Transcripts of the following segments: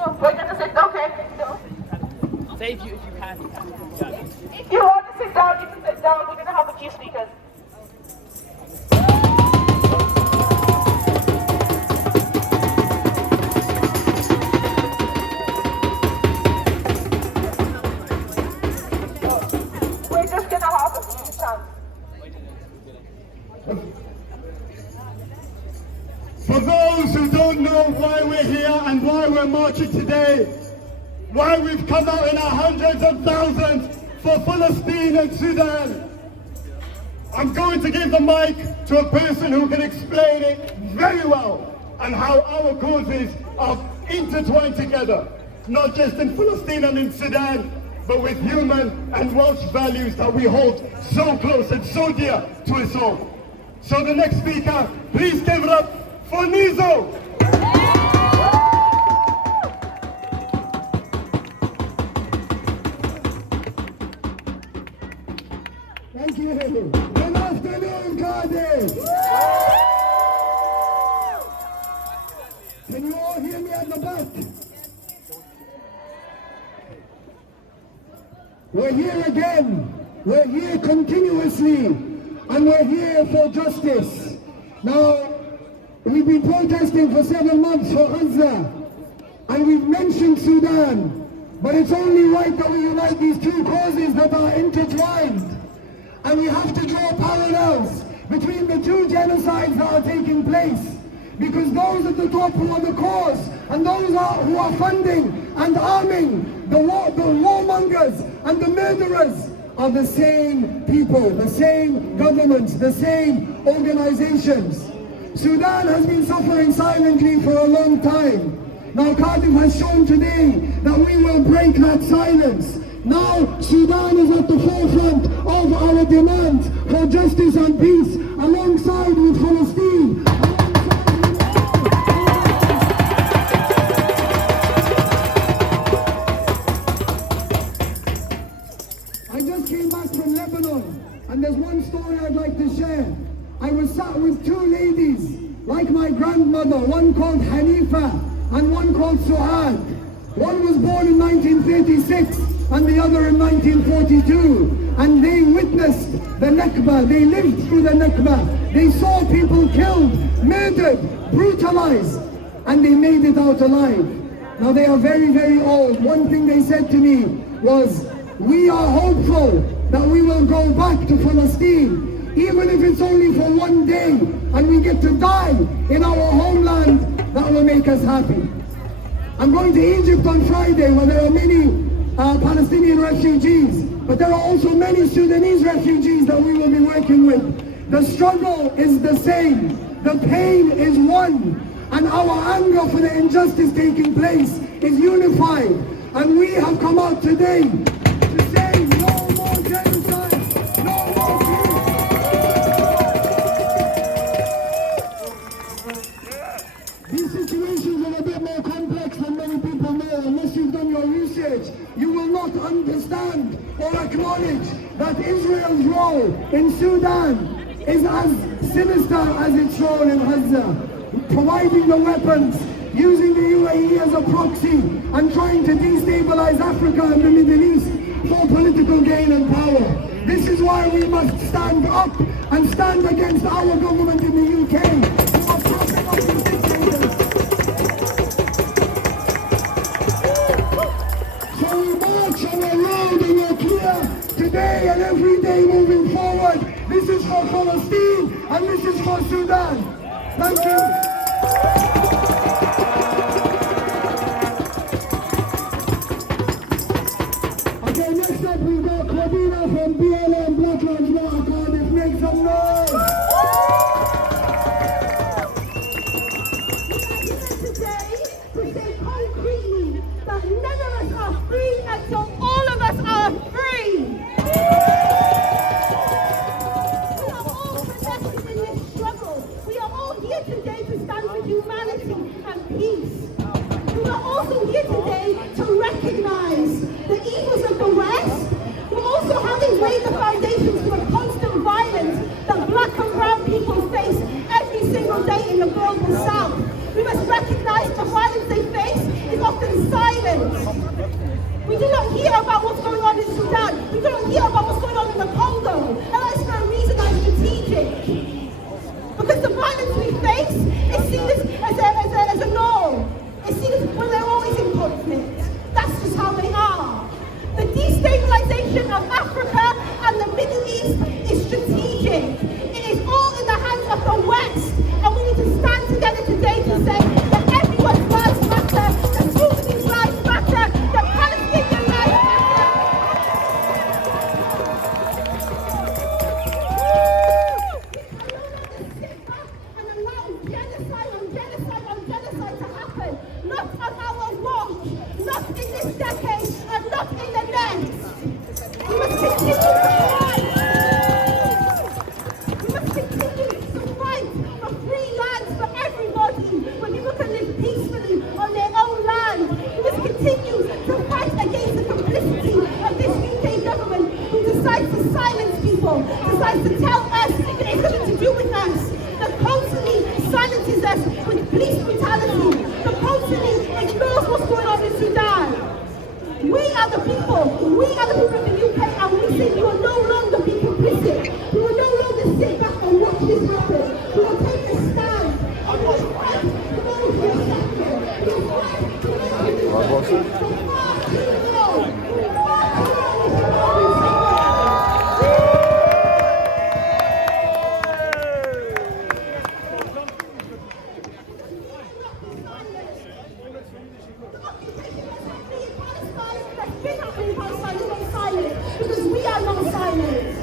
We're going to sit down, okay? No. Say if you can. If you want to sit down, you can sit down. We're going to have a few speakers. We're just going to have a few chants. For those who don't know why we're here and why we're marching today, why we've come out in our hundreds of thousands for Palestine and Sudan, I'm going to give the mic to a person who can explain it very well and how our causes are intertwined together, not just in Palestine and in Sudan, but with human and Welsh values that we hold so close and so dear to us all. So the next speaker, please give it up for Nizo. Thank you. Good afternoon, Cardiff. Can you all hear me at the back? We're here again. We're here continuously. And we're here for justice. Now, we've been protesting for 7 months for Gaza. And we've mentioned Sudan. But it's only right that we unite these two causes that are intertwined. And we have to draw parallels between the two genocides that are taking place. Because those at the top who are the cause, and those who are funding and arming the warmongers and the murderers are the same people, the same governments, the same organizations. Sudan has been suffering silently for a long time. Now Cardiff has shown today that we will break that silence. Now Sudan is at the forefront of our demand for justice and peace, alongside with Palestine. I just came back from Lebanon, and there's one story I'd like to share. I was sat with two ladies, like my grandmother, one called Hanifa and one called Suad. One was born in 1936 and the other in 1942. And they witnessed the Nakba, they lived through the Nakba. They saw people killed, murdered, brutalized, and they made it out alive. Now they are very, very old. One thing they said to me was, we are hopeful that we will go back to Palestine, even if it's only for one day, and we get to die in our homeland. That will make us happy. I'm going to Egypt on Friday, where there are many Palestinian refugees, but there are also many Sudanese refugees that we will be working with. The struggle is the same, the pain is one, and our anger for the injustice taking place is unified. And we have come out today to say no more genocide, no more These situations are a bit more complex than many people know. Unless you've done your research, you will not understand or acknowledge that Israel's role in Sudan is as sinister as its role in Gaza, providing the weapons, using the UAE as a proxy, and trying to destabilize Africa and the Middle East for political gain and power. This is why we must stand up and stand against our government in the UK, who are propping up the dictators. So we march on the road and we're clear today and every day moving forward. This is for Palestine and this is for Sudan. Thank you. Okay, next up we've got Claudina from BLM Black Lives Matter Cardiff. Make some noise! Today to say concretely that none of us are free until all of us are free. We are all protected in this struggle. We are all here today to stand for humanity and peace. We are also here today to recognize the evils of the West. We're also having laid the foundations for the constant violence that black and brown people face every single day in the global south. We must recognize the violence they face is often remain silent. We do not hear about what's going on in Sudan. We do not hear about what's going on in the Congo. And that's for a reason that's strategic. Because the violence we face is seen as a norm. It's seen as when they're always in conflict. That's just how they are. The destabilization of Africa and the Middle East is strategic. It is all in the hands of the West. And we need to stand together today to say that everyone's lives matter, that Sudanese lives matter, that Palestinian lives genocide to happen, not on our watch, not in this decade, and not in the next. We must continue to fight. We must continue to fight for free lands for everybody, where people can live peacefully on their own land. We must continue to fight against the complicity of this UK government who decides to silence people, decides to tell us that it's nothing to do with us, that constantly silences us with police brutality, that constantly ignores what's going on in Sudan. We are the people of the UK, and we say we will no longer be complicit. We will no longer sit back and watch this happen. We will take a stand and we will fight for those who are suffering. We will fight for those who are suffering. Because we are not silent.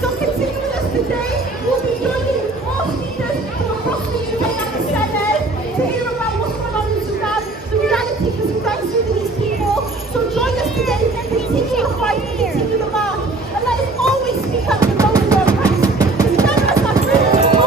So continue with us today. We'll be joining all speakers from across the UK at the Senate to hear about what's going on in Sudan, the reality for Sudanese people. So join us today and continue the fight, continue the march. And let us always speak up for those who are oppressed. Because none of us are free to go.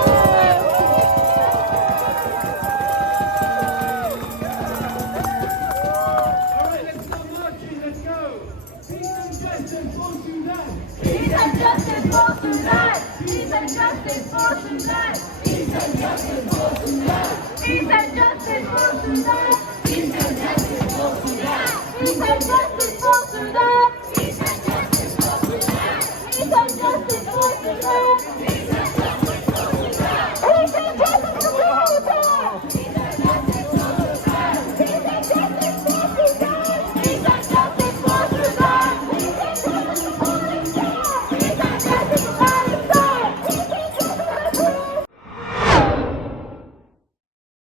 Peace and justice for Sudan. Peace and justice for Sudan. Peace and justice for Sudan. Peace and justice for Sudan.